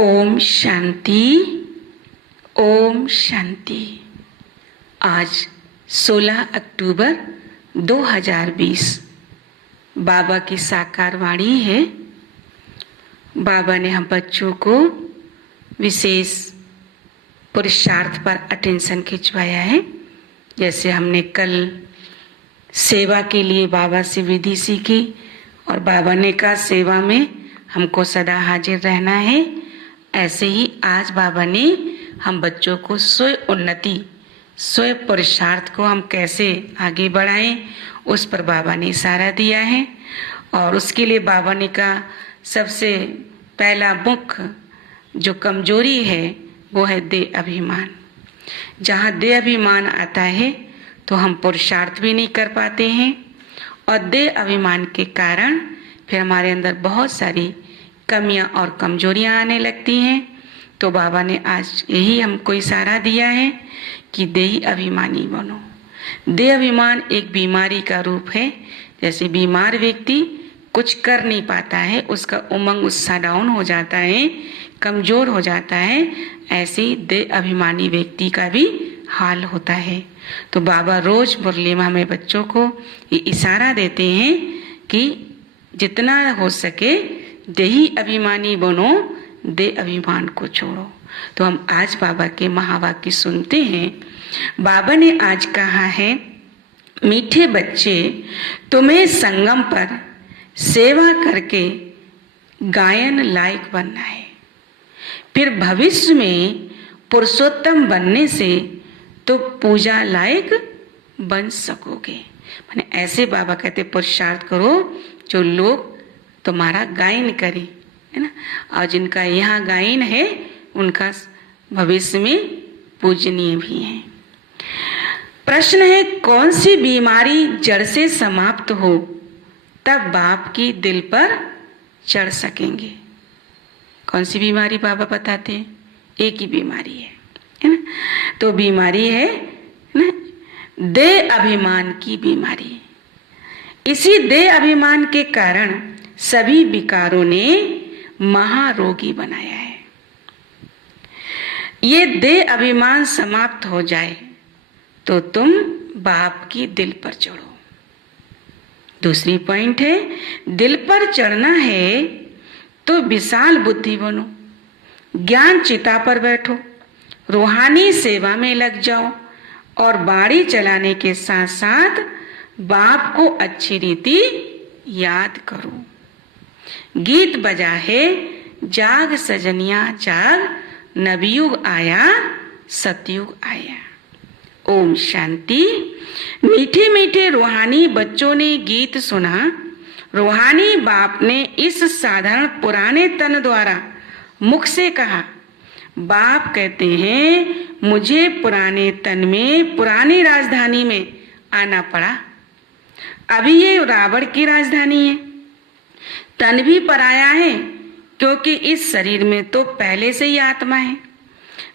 ओम शांति। ओम शांति। आज 16 अक्टूबर 2020 बाबा की साकार वाणी है। बाबा ने हम बच्चों को विशेष पुरुषार्थ पर अटेंशन खिंचवाया है। जैसे हमने कल सेवा के लिए बाबा से विधि सीखी और बाबा ने कहा सेवा में हमको सदा हाजिर रहना है। ऐसे ही आज बाबा ने हम बच्चों को स्वयं उन्नति, स्वयं पुरुषार्थ को हम कैसे आगे बढ़ाएं, उस पर बाबा ने इशारा दिया है। और उसके लिए बाबा ने कहा सबसे पहला मुख्य जो कमजोरी है वो है देह अभिमान। जहाँ देह अभिमान आता है तो हम पुरुषार्थ भी नहीं कर पाते हैं और देह अभिमान के कारण फिर हमारे अंदर बहुत सारी कमियां और कमजोरियां आने लगती हैं। तो बाबा ने आज यही हमको इशारा दिया है कि देही अभिमानी बनो। देह अभिमान एक बीमारी का रूप है। जैसे बीमार व्यक्ति कुछ कर नहीं पाता है, उसका उमंग उत्साह डाउन हो जाता है, कमजोर हो जाता है, ऐसे ही देह अभिमानी व्यक्ति का भी हाल होता है। तो बाबा रोज मुरली में हमें बच्चों को ये इशारा देते हैं कि जितना हो सके देही अभिमानी बनो, देह अभिमान को छोड़ो। तो हम आज बाबा के महावाक्य सुनते हैं। बाबा ने आज कहा है, मीठे बच्चे, तुम्हें संगम पर सेवा करके गायन लायक बनना है। फिर भविष्य में पुरुषोत्तम बनने से तो पूजा लायक बन सकोगे। माने ऐसे बाबा कहते पुरुषार्थ करो जो लोग तुम्हारा गायन करे, है ना। और जिनका यहाँ गायन है उनका भविष्य में पूजनीय भी है। प्रश्न है, कौन सी बीमारी जड़ से समाप्त हो तब बाप की दिल पर चढ़ सकेंगे। कौन सी बीमारी बाबा बताते हैं? एक ही बीमारी है ना। तो बीमारी है ना देह अभिमान की बीमारी। इसी देह अभिमान के कारण सभी विकारों ने महारोगी बनाया है। ये देह अभिमान समाप्त हो जाए तो तुम बाप की दिल पर चढ़ो। दूसरी पॉइंट है, दिल पर चढ़ना है तो विशाल बुद्धि बनो, ज्ञान चिता पर बैठो, रूहानी सेवा में लग जाओ और बाड़ी चलाने के साथ साथ बाप को अच्छी रीति याद करो। गीत बजा है, जाग सजनिया जाग, नवयुग आया सतयुग आया। ओम शांति। मीठे मीठे रूहानी बच्चों ने गीत सुना। रूहानी बाप ने इस साधारण पुराने तन द्वारा मुख से कहा। बाप कहते हैं, मुझे पुराने तन में पुरानी राजधानी में आना पड़ा। अभी ये रावण की राजधानी है। तन भी पराया है क्योंकि इस शरीर में तो पहले से ही आत्मा है।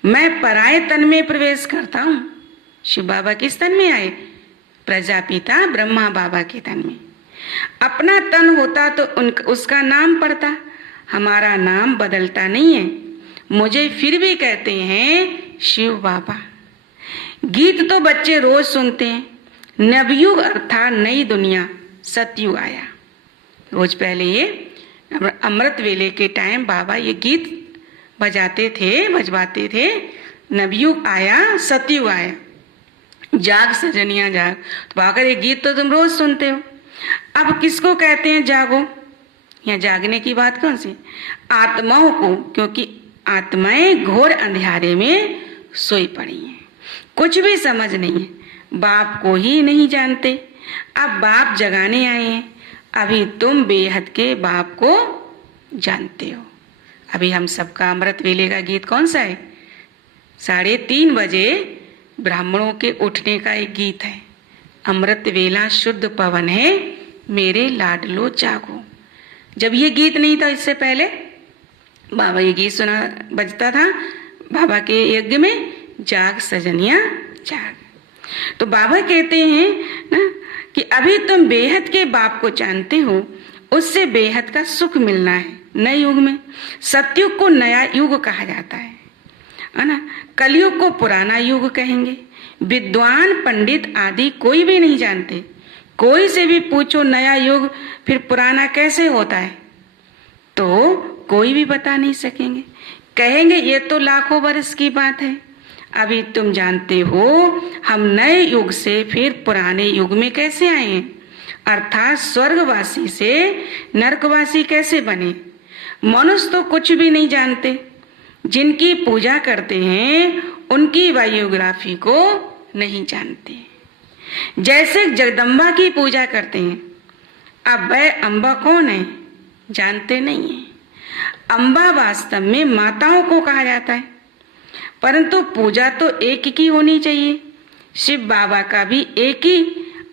मैं पराये तन में प्रवेश करता हूँ। शिव बाबा किस तन में आए? प्रजापिता ब्रह्मा बाबा के तन में। अपना तन होता तो उसका नाम पड़ता। हमारा नाम बदलता नहीं है। मुझे फिर भी कहते हैं शिव बाबा। गीत तो बच्चे रोज सुनते हैं। नवयुग अर्थात नई दुनिया, सतयुग आया। रोज पहले ये अमृत वेले के टाइम बाबा ये गीत बजवाते थे। नवयुग आया सतयुग आया, जाग सजनिया जाग। तो बाबा ये गीत तो तुम रोज सुनते हो। अब किसको कहते हैं जागो? यहाँ जागने की बात कौन सी? आत्माओं को, क्योंकि आत्माएं घोर अंधेरे में सोई पड़ी हैं, कुछ भी समझ नहीं है, बाप को ही नहीं जानते। अब बाप जगाने आए हैं। अभी तुम बेहद के बाप को जानते हो। अभी हम सबका अमृत वेले का गीत कौन सा है? 3:30 बजे ब्राह्मणों के उठने का एक गीत है। अमृत वेला शुद्ध पवन है, मेरे लाडलो जागो। जब ये गीत नहीं था, इससे पहले बाबा ये गीत सुना बजता था बाबा के यज्ञ में, जाग सजनिया जाग। तो बाबा कहते हैं ना कि अभी तुम बेहद के बाप को जानते हो, उससे बेहद का सुख मिलना है। नए युग में। सतयुग को नया युग कहा जाता है ना। कलयुग को पुराना युग कहेंगे। विद्वान पंडित आदि कोई भी नहीं जानते। कोई से भी पूछो नया युग फिर पुराना कैसे होता है, तो कोई भी बता नहीं सकेंगे। कहेंगे ये तो लाखों वर्ष की बात है। अभी तुम जानते हो हम नए युग से फिर पुराने युग में कैसे आए हैं, अर्थात स्वर्गवासी से नरकवासी कैसे बने। मनुष्य तो कुछ भी नहीं जानते। जिनकी पूजा करते हैं उनकी बायोग्राफी को नहीं जानते। जैसे जगदम्बा की पूजा करते हैं, अब वह अम्बा कौन है जानते नहीं है। अम्बा वास्तव में माताओं को कहा जाता है, परंतु पूजा तो एक की होनी चाहिए। शिव बाबा का भी एक ही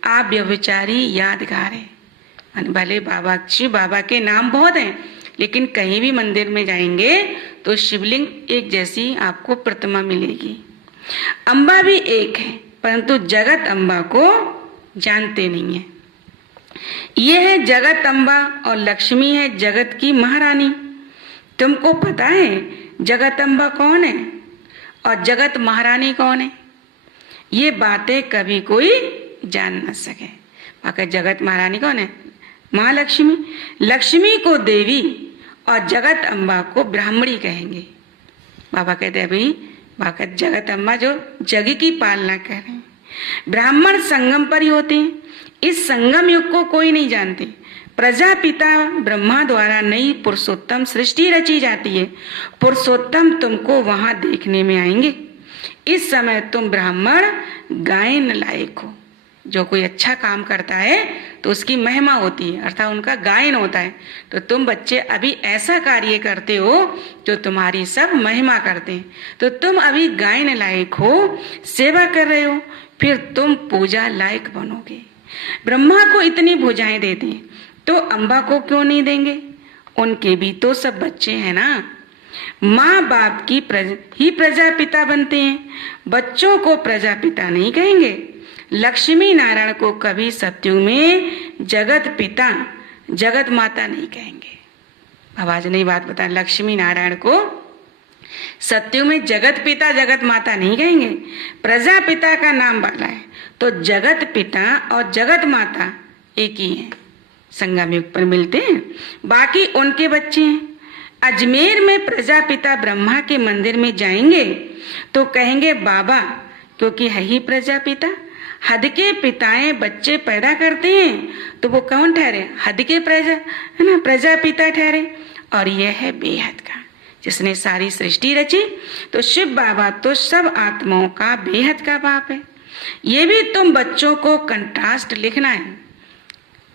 अव्यभिचारी यादगार है। भले बाबा शिव बाबा के नाम बहुत हैं, लेकिन कहीं भी मंदिर में जाएंगे तो शिवलिंग एक जैसी आपको प्रतिमा मिलेगी। अम्बा भी एक है, परंतु जगत अम्बा को जानते नहीं है। यह है जगत अम्बा और लक्ष्मी है जगत की महारानी। तुमको पता है जगत अम्बा कौन है और जगत महारानी कौन है? ये बातें कभी कोई जान न सके। बाकी जगत महारानी कौन है? माँ लक्ष्मी। लक्ष्मी को देवी और जगत अम्बा को ब्राह्मणी कहेंगे। बाबा कहते हैं भाई बाबा जगत अम्बा जो जग की पालना कर रहे हैं। ब्राह्मण संगम पर ही होते हैं। इस संगम युग को कोई नहीं जानते। प्रजापिता ब्रह्मा द्वारा नई पुरुषोत्तम सृष्टि रची जाती है। पुरुषोत्तम तुमको वहां देखने में आएंगे। इस समय तुम ब्राह्मण गायन लायक हो। जो कोई अच्छा काम करता है तो उसकी महिमा होती है, अर्थात उनका गायन होता है। तो तुम बच्चे अभी ऐसा कार्य करते हो जो तुम्हारी सब महिमा करते हैं, तो तुम अभी गायन लायक हो, सेवा कर रहे हो, फिर तुम पूजा लायक बनोगे। ब्रह्मा को इतनी भुजाएं देते हैं तो अम्बा को क्यों नहीं देंगे? उनके भी तो सब बच्चे हैं ना। माँ बाप की ही प्रजापिता बनते हैं, बच्चों को प्रजापिता नहीं कहेंगे। लक्ष्मी नारायण को कभी सतयुग में जगत पिता जगत माता नहीं कहेंगे। आवाज नहीं बात बता। लक्ष्मी नारायण को सतयुग में जगत पिता जगत माता नहीं कहेंगे। प्रजापिता का नाम वाला है तो जगत पिता और जगत माता एक ही है, संगम युग पर मिलते हैं। बाकी उनके बच्चे हैं। अजमेर में प्रजापिता ब्रह्मा के मंदिर में जाएंगे तो कहेंगे बाबा, क्योंकि है ही प्रजापिता। हद के पिताएं बच्चे पैदा करते हैं तो वो कौन ठहरे? हद के प्रजा है ना, प्रजापिता ठहरे। और यह है बेहद का जिसने सारी सृष्टि रची। तो शिव बाबा तो सब आत्माओं का बेहद का बाप है। ये भी तुम बच्चों को कंट्रास्ट लिखना है।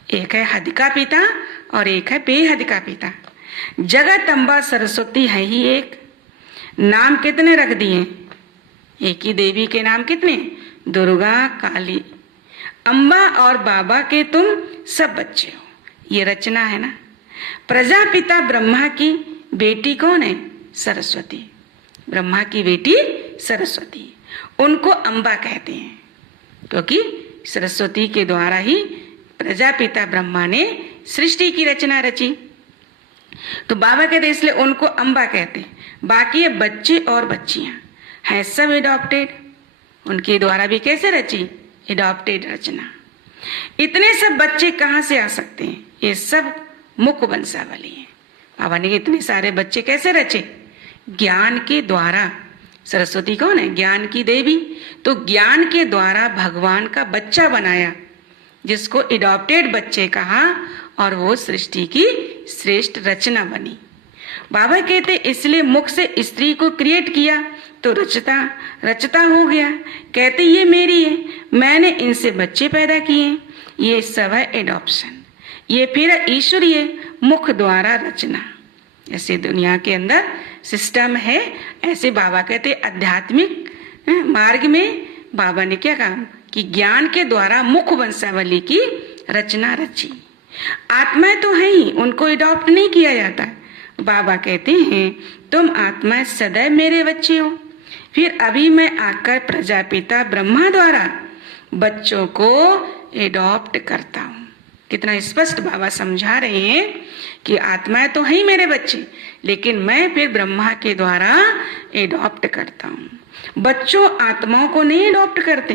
एक है हद का पिता और एक है बेहद का पिता। जगत अम्बा सरस्वती है ही एक। नाम कितने रख दिए? एक ही देवी के नाम कितने? दुर्गा, काली। अम्बा और बाबा के तुम सब बच्चे हो। ये रचना है ना। प्रजापिता ब्रह्मा की बेटी कौन है? सरस्वती। ब्रह्मा की बेटी सरस्वती, उनको अम्बा कहते हैं क्योंकि सरस्वती के द्वारा ही प्रजापिता ब्रह्मा ने सृष्टि की रचना रची। तो बाबा कहते इसलिए उनको अम्बा कहते। बाकी ये बच्चे और बच्चियां हैं सब एडॉप्टेड। उनके द्वारा भी कैसे रची? एडॉप्टेड रचना। इतने सब बच्चे कहाँ से आ सकते हैं? ये सब मुख वंशावली है। बाबा ने इतने सारे बच्चे कैसे रचे? ज्ञान के द्वारा। सरस्वती कौन है? ज्ञान की देवी। तो ज्ञान के द्वारा भगवान का बच्चा बनाया जिसको एडॉप्टेड बच्चे कहा और वो सृष्टि की श्रेष्ठ रचना बनी। बाबा कहते इसलिए मुख से स्त्री को क्रिएट किया तो रचता हो गया। कहते ये मेरी है, मैंने इनसे बच्चे पैदा किए। ये सब है एडॉप्शन। ये फिर ईश्वरीय मुख द्वारा रचना। जैसे दुनिया के अंदर सिस्टम है, ऐसे बाबा कहते आध्यात्मिक मार्ग में बाबा ने क्या कहा कि ज्ञान के द्वारा मुख वंशावली की रचना रची। आत्माएं तो है ही, उनको एडॉप्ट नहीं किया जाता। बाबा कहते हैं तुम आत्माएं सदैव मेरे बच्चे हो। फिर अभी मैं आकर प्रजापिता ब्रह्मा द्वारा बच्चों को एडॉप्ट करता हूँ। कितना स्पष्ट बाबा समझा रहे हैं कि आत्माएं तो है ही मेरे बच्चे, लेकिन मैं फिर ब्रह्मा के द्वारा एडॉप्ट करता हूँ। बच्चों आत्माओं को नहीं एडॉप्ट करते,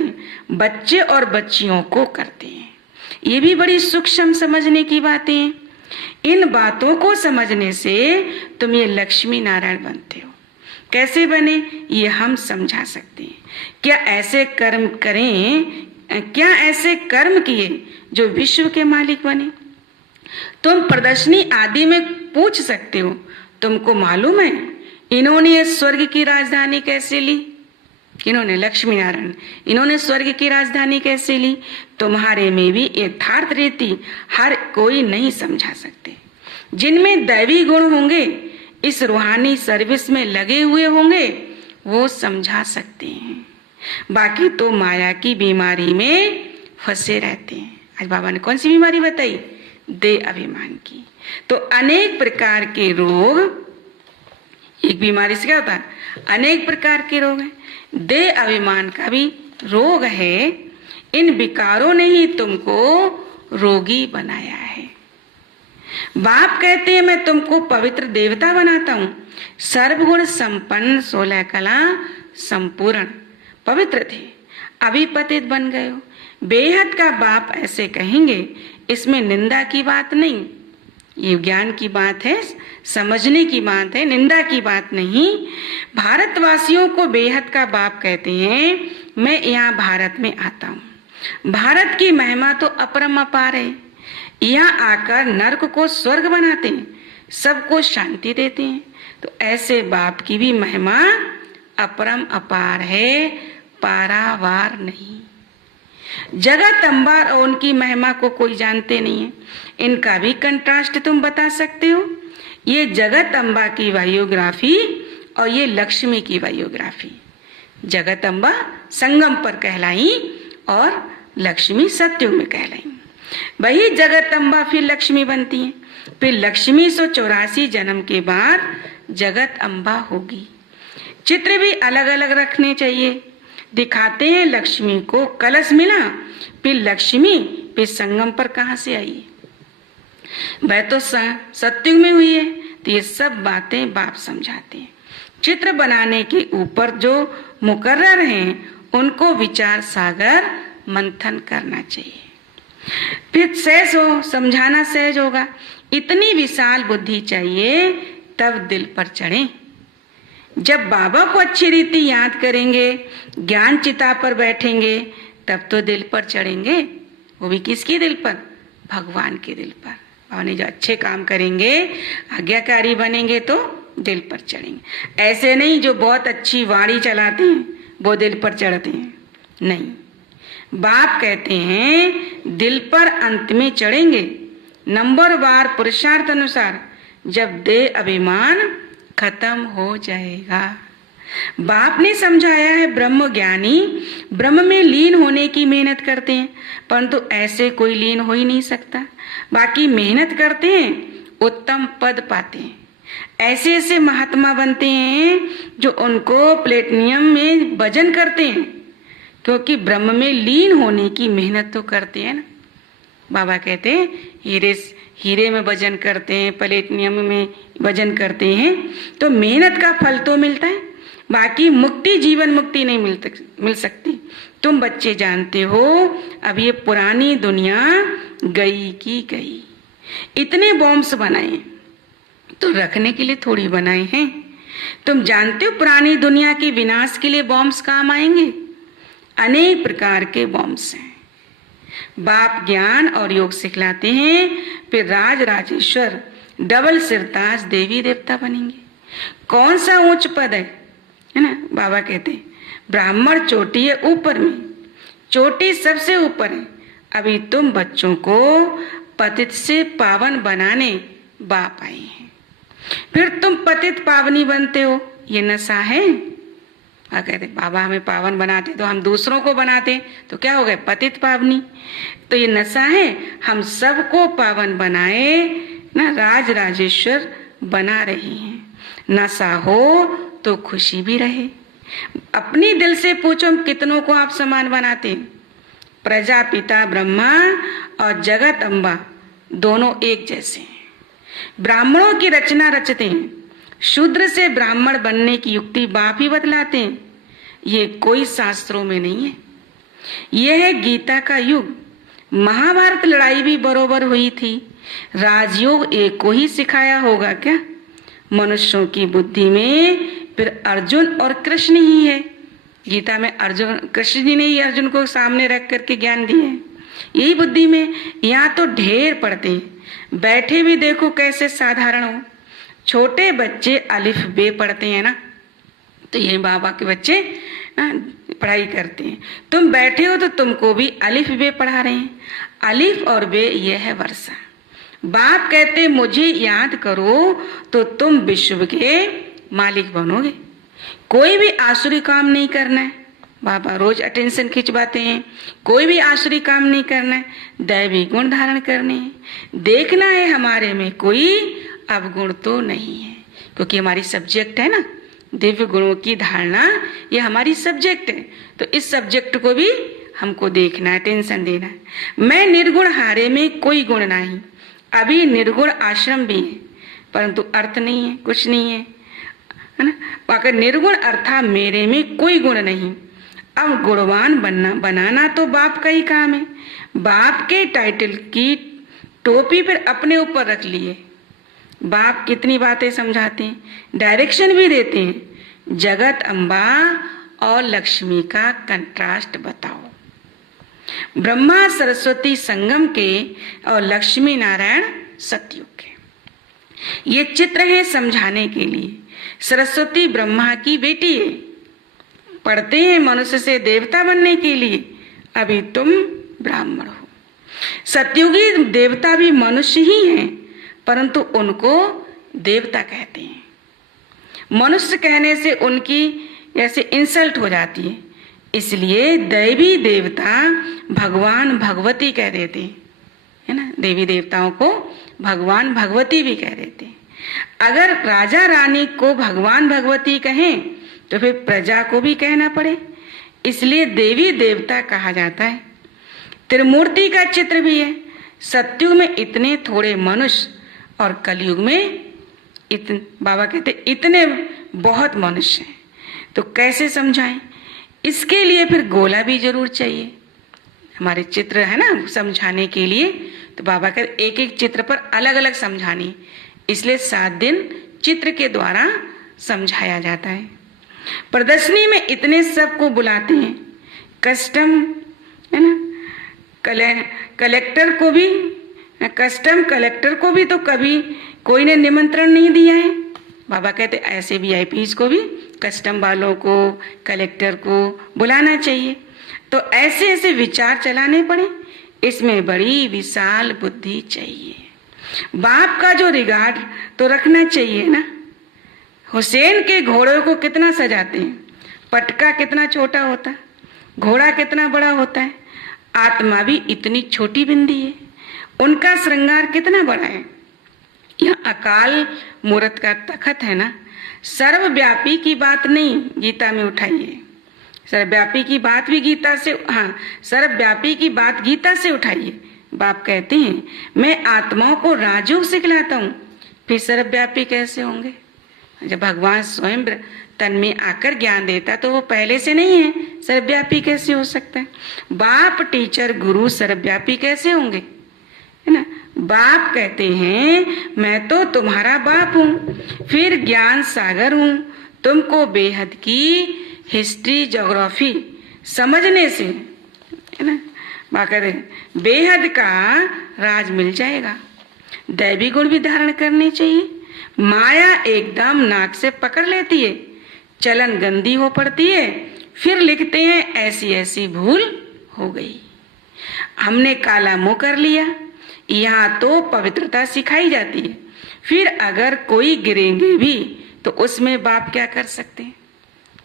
बच्चे और बच्चियों को करते हैं। ये भी बड़ी सूक्ष्म समझने की बातें हैं। इन बातों को समझने से तुम ये लक्ष्मी नारायण बनते हो। कैसे बने ये हम समझा सकते हैं। क्या ऐसे कर्म करें, क्या ऐसे कर्म किए जो विश्व के मालिक बने। तुम प्रदर्शनी आदि में पूछ सकते हो, तुमको मालूम है इन्होंने स्वर्ग की राजधानी कैसे ली। इन्होंने लक्ष्मी नारायण, इन्होंने स्वर्ग की राजधानी कैसे ली। तुम्हारे में भी यथार्थ रीति हर कोई नहीं समझा सकते। जिनमें दैवी गुण होंगे, इस रूहानी सर्विस में लगे हुए होंगे, वो समझा सकते हैं। बाकी तो माया की बीमारी में फंसे रहते हैं। आज बाबा ने कौन सी बीमारी बताई? देह अभिमान की। तो अनेक प्रकार के रोग, एक बीमारी से क्या होता है? अनेक प्रकार के रोग हैं। देह अभिमान का भी रोग है। इन विकारों ने ही तुमको रोगी बनाया है। बाप कहते हैं मैं तुमको पवित्र देवता बनाता हूं, सर्वगुण संपन्न, 16 कला संपूर्ण। पवित्र थे, अभी पतित बन गए हो। बेहद का बाप ऐसे कहेंगे, इसमें निंदा की बात नहीं, ये ज्ञान की बात है, समझने की बात है, निंदा की बात नहीं। भारतवासियों को बेहद का बाप कहते हैं। मैं यहाँ भारत में आता हूँ। भारत की महिमा तो अपरम अपार है। यहाँ आकर नर्क को स्वर्ग बनाते हैं, सबको शांति देते हैं। तो ऐसे बाप की भी महिमा अपरम अपार है, पारावार नहीं। जगत अम्बार और उनकी महिमा को कोई जानते नहीं है। इनका भी कंट्रास्ट तुम बता सकते हो। ये जगत अम्बा की बायोग्राफी और ये लक्ष्मी की बायोग्राफी। जगत अम्बा संगम पर कहलाई और लक्ष्मी सत्युग में कहलाई। वही जगत अम्बा फिर लक्ष्मी बनती है। फिर लक्ष्मी 184 जन्म के बाद जगत अम्बा होगी। चित्र भी अलग अलग रखने चाहिए। दिखाते हैं लक्ष्मी को कलश मिला, फिर लक्ष्मी फिर संगम पर कहां से आई? वह तो सत्युग में हुई है। तो ये सब बातें बाप समझाते हैं। चित्र बनाने के ऊपर जो मुकर्रर हैं, उनको विचार सागर मंथन करना चाहिए। फिर सहज हो, समझाना सहज होगा। इतनी विशाल बुद्धि चाहिए, तब दिल पर चढ़े। जब बाबा को अच्छी रीति याद करेंगे, ज्ञान चिता पर बैठेंगे, तब तो दिल पर चढ़ेंगे। वो भी किसके दिल पर? भगवान के दिल पर। बाबा ने जो अच्छे काम करेंगे, आज्ञाकारी बनेंगे, तो दिल पर चढ़ेंगे। ऐसे नहीं जो बहुत अच्छी वाणी चलाते हैं वो दिल पर चढ़ते हैं, नहीं। बाप कहते हैं दिल पर अंत में चढ़ेंगे, नंबरवार पुरुषार्थ अनुसार, जब देह अभिमान खत्म हो जाएगा। बाप ने समझाया है ब्रह्म ज्ञानी ब्रह्म में लीन होने की मेहनत करते हैं, परंतु ऐसे कोई लीन हो ही नहीं सकता। बाकी मेहनत करते हैं, उत्तम पद पाते हैं। ऐसे ऐसे महात्मा बनते हैं जो उनको प्लेटिनियम में भजन करते हैं, क्योंकि ब्रह्म में लीन होने की मेहनत तो करते हैं ना। बाबा कहते हैं हीरे में भजन करते हैं, प्लेटिनियम में भजन करते हैं, तो मेहनत का फल तो मिलता है। बाकी मुक्ति, जीवन मुक्ति नहीं मिल सकती। तुम बच्चे जानते हो, अब ये पुरानी दुनिया गई की गई। इतने बॉम्ब्स बनाए तो रखने के लिए थोड़ी बनाए हैं। तुम जानते हो पुरानी दुनिया के विनाश के लिए बॉम्ब्स काम आएंगे। अनेक प्रकार के बॉम्ब्स हैं। बाप ज्ञान और योग सिखलाते हैं, फिर राज राजेश्वर डबल सिरताज देवी देवता बनेंगे। कौन सा उच्च पद है ना? बाबा कहते हैं ब्राह्मण चोटी है ऊपर में, चोटी सबसे ऊपर है। अभी तुम बच्चों को पतित से पावन बनाने बाप आए हैं, फिर तुम पतित पावनी बनते हो। ये नशा है। कहते बाबा हमें पावन बनाते तो हम दूसरों को बनाते, तो क्या हो गए? पतित पावनी। तो ये नशा है, हम सबको पावन बनाए ना, राज राजेश्वर बना रहे हैं। नशा हो तो खुशी भी रहे। अपनी दिल से पूछो, कितनों को आप समान बनाते हैं? प्रजापिता ब्रह्मा और जगत अम्बा दोनों एक जैसे हैं। ब्राह्मणों की रचना रचते हैं, शूद्र से ब्राह्मण बनने की युक्ति बाप ही बतलाते हैं। ये कोई शास्त्रों में नहीं है। यह है गीता का युग। महाभारत लड़ाई भी बरोबर हुई थी। राजयोग एक को ही सिखाया होगा क्या? मनुष्यों की बुद्धि में फिर अर्जुन और कृष्ण ही है। गीता में अर्जुन, कृष्ण जी ने ही अर्जुन को सामने रख करके ज्ञान दिए। यही बुद्धि में यहाँ तो ढेर पढ़ते हैं। बैठे भी देखो कैसे साधारण हो। छोटे बच्चे अलिफ बे पढ़ते हैं ना, तो ये बाबा के बच्चे पढ़ाई करते हैं। तुम बैठे हो तो तुमको भी अलिफ बे पढ़ा रहे हैं। अलिफ और बे यह है वर्षा। बाप कहते मुझे याद करो तो तुम विश्व के मालिक बनोगे। कोई भी आसुरी काम नहीं करना है। बाबा रोज अटेंशन खिंचवाते हैं। कोई भी आसुरी काम नहीं करना है, दैवी गुण धारण करने हैं। देखना है हमारे में कोई अवगुण तो नहीं है, क्योंकि हमारी सब्जेक्ट है ना दिव्य गुणों की धारणा, ये हमारी सब्जेक्ट है। तो इस सब्जेक्ट को भी हमको देखना है, टेंशन देना है। मैं निर्गुण हारे में कोई गुण नहीं। अभी निर्गुण आश्रम भी है, परंतु अर्थ नहीं है, कुछ नहीं है ना। अगर निर्गुण अर्थात मेरे में कोई गुण नहीं। अब गुणवान बनाना तो बाप का ही काम है। बाप के टाइटल की टोपी फिर अपने ऊपर रख लिए। बाप कितनी बातें समझाते हैं, डायरेक्शन भी देते हैं। जगत अम्बा और लक्ष्मी का कंट्रास्ट बताओ। ब्रह्मा सरस्वती संगम के और लक्ष्मी नारायण सतयुग के। ये चित्र है समझाने के लिए। सरस्वती ब्रह्मा की बेटी है। पढ़ते हैं मनुष्य से देवता बनने के लिए। अभी तुम ब्राह्मण हो। सतयुगी देवता भी मनुष्य ही हैं, परंतु उनको देवता कहते हैं। मनुष्य कहने से उनकी ऐसे इंसल्ट हो जाती है, इसलिए दैवी देवता भगवान भगवती कह देते हैं, है ना। देवी देवताओं को भगवान भगवती भी कह देते हैं। अगर राजा रानी को भगवान भगवती कहें तो फिर प्रजा को भी कहना पड़े, इसलिए देवी देवता कहा जाता है। त्रिमूर्ति का चित्र भी है। सतयुग में इतने थोड़े मनुष्य और कलयुग में बाबा कहते इतने बहुत मनुष्य हैं, तो कैसे समझाएं? इसके लिए फिर गोला भी जरूर चाहिए। हमारे चित्र है ना समझाने के लिए, तो बाबा कहते एक एक चित्र पर अलग अलग समझानी, इसलिए 7 दिन चित्र के द्वारा समझाया जाता है। प्रदर्शनी में इतने सबको बुलाते हैं। कस्टम है ना, कलेक्टर को भी, कस्टम कलेक्टर को भी तो कभी कोई ने निमंत्रण नहीं दिया है। बाबा कहते ऐसे वीआईपीज को भी, कस्टम वालों को, कलेक्टर को बुलाना चाहिए। तो ऐसे ऐसे विचार चलाने पड़े, इसमें बड़ी विशाल बुद्धि चाहिए। बाप का जो रिगार्ड तो रखना चाहिए ना। हुसैन के घोड़े को कितना सजाते हैं, पटका कितना छोटा होता है, घोड़ा कितना बड़ा होता है। आत्मा भी इतनी छोटी बिंदी है, उनका श्रृंगार कितना बड़ा है। यह अकाल मूर्त का तखत है ना। सर्वव्यापी की बात नहीं गीता में उठाइए, सर्वव्यापी की बात भी गीता से, हाँ सर्वव्यापी की बात गीता से उठाइए। बाप कहते हैं मैं आत्माओं को राजयोग सिखलाता हूँ, फिर सर्वव्यापी कैसे होंगे? जब भगवान स्वयं तन में आकर ज्ञान देता तो वो पहले से नहीं है, सर्वव्यापी कैसे हो सकता है? बाप टीचर गुरु सर्वव्यापी कैसे होंगे, है ना। बाप कहते हैं मैं तो तुम्हारा बाप हूँ, फिर ज्ञान सागर हूँ। तुमको बेहद की हिस्ट्री ज्योग्राफी समझने से, है ना, बाकर बेहद का राज मिल जाएगा। दैवी गुण भी धारण करने चाहिए। माया एकदम नाक से पकड़ लेती है, चलन गंदी हो पड़ती है, फिर लिखते हैं ऐसी ऐसी भूल हो गई। हमने काला मुंह कर लिया। यहाँ तो पवित्रता सिखाई जाती है, फिर अगर कोई गिरेंगे भी तो उसमें बाप क्या कर सकते हैं?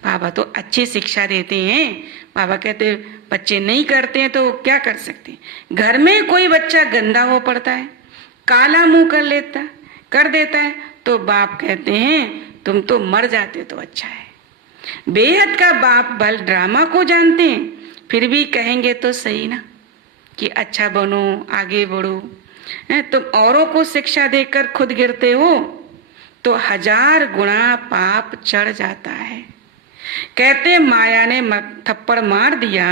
बाबा तो अच्छी शिक्षा देते हैं। बाबा कहते बच्चे नहीं करते हैं तो क्या कर सकते हैं? घर में कोई बच्चा गंदा हो पड़ता है, काला मुंह कर देता है, तो बाप कहते हैं तुम तो मर जाते तो अच्छा है। बेहद का बाप बल ड्रामा को जानते हैं, फिर भी कहेंगे तो सही ना। कि अच्छा बनो, आगे बढ़ो, तुम औरों को शिक्षा देकर खुद गिरते हो तो 1000 गुना पाप चढ़ जाता है। कहते माया ने थप्पड़ मार दिया,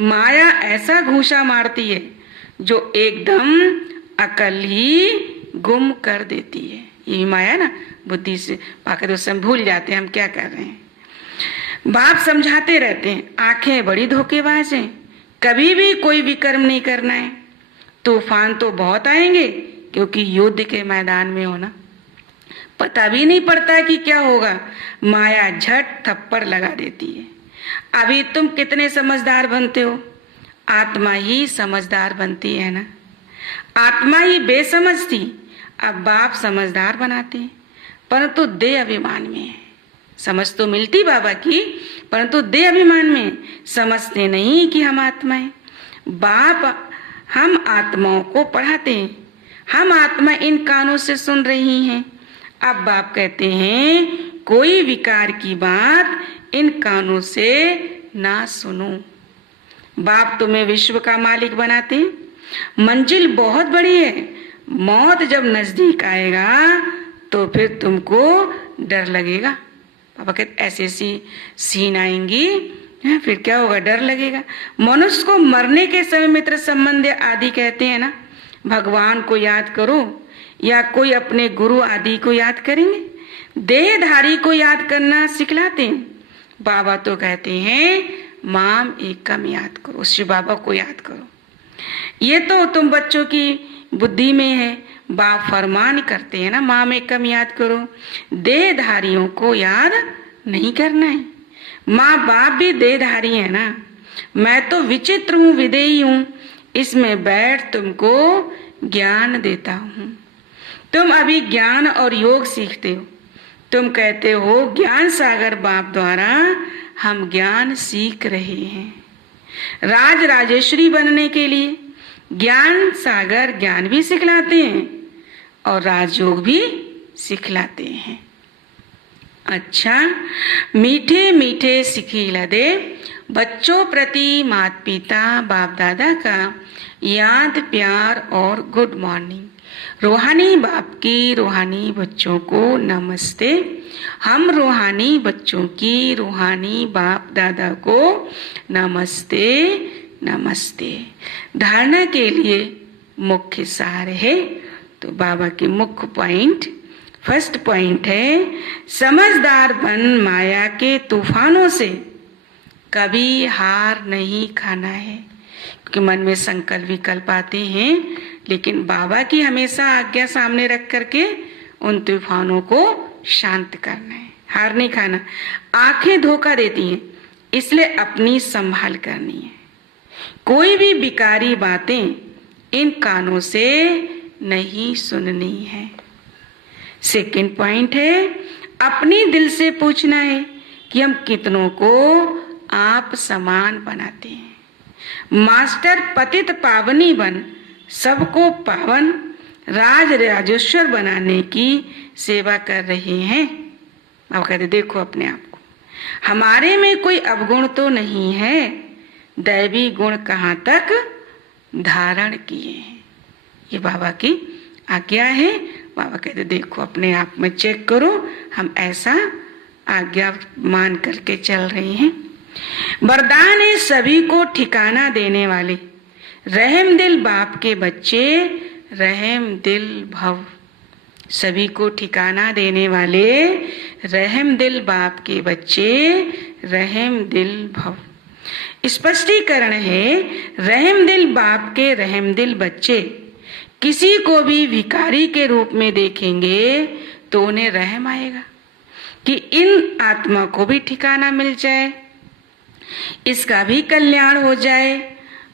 माया ऐसा घूंसा मारती है जो एकदम अकल ही गुम कर देती है। ये माया ना बुद्धि से पाकर उस समय भूल जाते हैं हम क्या कर रहे हैं। बाप समझाते रहते हैं, आंखें बड़ी धोखेबाज हैं, कभी भी कोई विकर्म नहीं करना है। तूफान तो बहुत आएंगे क्योंकि युद्ध के मैदान में हो ना, पता भी नहीं पड़ता कि क्या होगा, माया झट थप्पड़ लगा देती है। अभी तुम कितने समझदार बनते हो, आत्मा ही समझदार बनती है ना, आत्मा ही बेसमझ थी, अब बाप समझदार बनाते हैं, परंतु देह अभिमान में है। समझ तो मिलती बाबा की, परंतु देह अभिमान में समझते नहीं कि हम आत्मा है। बाप हम आत्माओं को पढ़ाते हैं, हम आत्मा इन कानों से सुन रही हैं। अब बाप कहते हैं कोई विकार की बात इन कानों से ना सुनो। बाप तुम्हें विश्व का मालिक बनाते हैं, मंजिल बहुत बड़ी है, मौत जब नजदीक आएगा तो फिर तुमको डर लगेगा। पापा कहते ऐसी सीन आएंगी, फिर क्या होगा, डर लगेगा। मनुष्य को मरने के समय मित्र संबंध आदि कहते हैं ना, भगवान को याद करो या कोई अपने गुरु आदि को याद करेंगे, देहधारी को याद करना सिखलाते हैं। बाबा तो कहते हैं माम एकम याद करो, शिव बाबा को याद करो। ये तो तुम बच्चों की बुद्धि में है, बाप फरमान करते हैं ना माम एकम याद करो, देहधारियों को याद नहीं करना है। माँ बाप भी देहधारी है ना, मैं तो विचित्र हूँ, विदेही हूँ, इसमें बैठ तुमको ज्ञान देता हूँ। तुम अभी ज्ञान और योग सीखते हो, तुम कहते हो ज्ञान सागर बाप द्वारा हम ज्ञान सीख रहे हैं। राज राजेश्वरी बनने के लिए ज्ञान सागर ज्ञान भी सिखलाते हैं और राजयोग भी सिखलाते हैं। अच्छा, मीठे मीठे सिखिला दे बच्चों प्रति माता पिता बाप दादा का याद प्यार और गुड मॉर्निंग। रूहानी बाप की रूहानी बच्चों को नमस्ते। हम रूहानी बच्चों की रूहानी बाप दादा को नमस्ते नमस्ते। धारणा के लिए मुख्य सार है, तो बाबा के मुख्य पॉइंट, फर्स्ट पॉइंट है समझदार बन माया के तूफानों से कभी हार नहीं खाना है। क्योंकि मन में संकल्प विकल्प आते हैं, लेकिन बाबा की हमेशा आज्ञा सामने रख करके उन तूफानों को शांत करना है, हार नहीं खाना। आंखें धोखा देती हैं, इसलिए अपनी संभाल करनी है। कोई भी विकारी बातें इन कानों से नहीं सुननी है। सेकंड पॉइंट है अपनी दिल से पूछना है कि हम कितनों को आप समान बनाते हैं। मास्टर पतित पावनी बन सबको पावन राज राजेश्वर बनाने की सेवा कर रहे हैं। अब कहते देखो अपने आप को, हमारे में कोई अवगुण तो नहीं है, दैवी गुण कहाँ तक धारण किए हैं। ये बाबा की आज्ञा है। बाबा कहते देखो अपने आप में चेक करो, हम ऐसा आज्ञा मान करके चल रहे हैं। वरदान है सभी को ठिकाना देने वाले, रहम दिल बाप के बच्चे रहम दिल भव। सभी को ठिकाना देने वाले रहम दिल बाप के बच्चे रहम दिल भव। स्पष्टीकरण है रहम दिल बाप के रहम दिल बच्चे किसी को भी भिखारी के रूप में देखेंगे तो उन्हें रहम आएगा कि इन आत्मा को भी ठिकाना मिल जाए, इसका भी कल्याण हो जाए।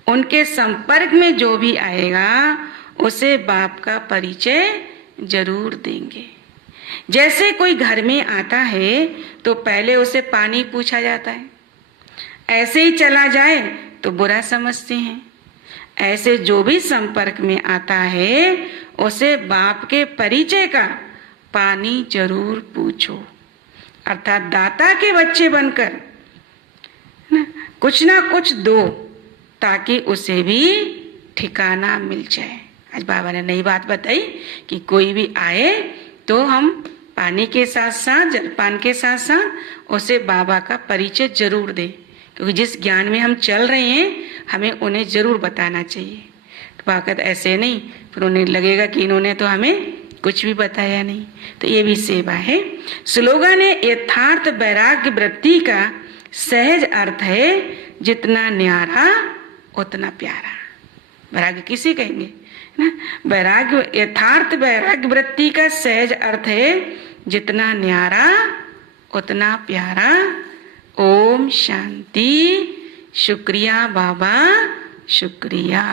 उनके संपर्क में जो भी आएगा उसे बाप का परिचय जरूर देंगे। जैसे कोई घर में आता है तो पहले उसे पानी पूछा जाता है, ऐसे ही चला जाए तो बुरा समझते हैं। ऐसे जो भी संपर्क में आता है उसे बाप के परिचय का पानी जरूर पूछो। अर्थात दाता के बच्चे बनकर कुछ ना कुछ दो ताकि उसे भी ठिकाना मिल जाए। आज बाबा ने नई बात बताई कि कोई भी आए तो हम पानी के साथ साथ, जलपान के साथ साथ उसे बाबा का परिचय जरूर दें, क्योंकि जिस ज्ञान में हम चल रहे हैं हमें उन्हें जरूर बताना चाहिए। तो बाबा कहते ऐसे नहीं, फिर उन्हें लगेगा कि इन्होंने तो हमें कुछ भी बताया नहीं। तो ये भी सेवा है। स्लोगन है, यथार्थ वैराग्य वृत्ति का सहज अर्थ है जितना न्यारा उतना प्यारा। वैराग्य किसे कहेंगे ना? वैराग्य, यथार्थ वैराग्य वृत्ति का सहज अर्थ है जितना न्यारा उतना प्यारा। ओम शांति। शुक्रिया बाबा, शुक्रिया।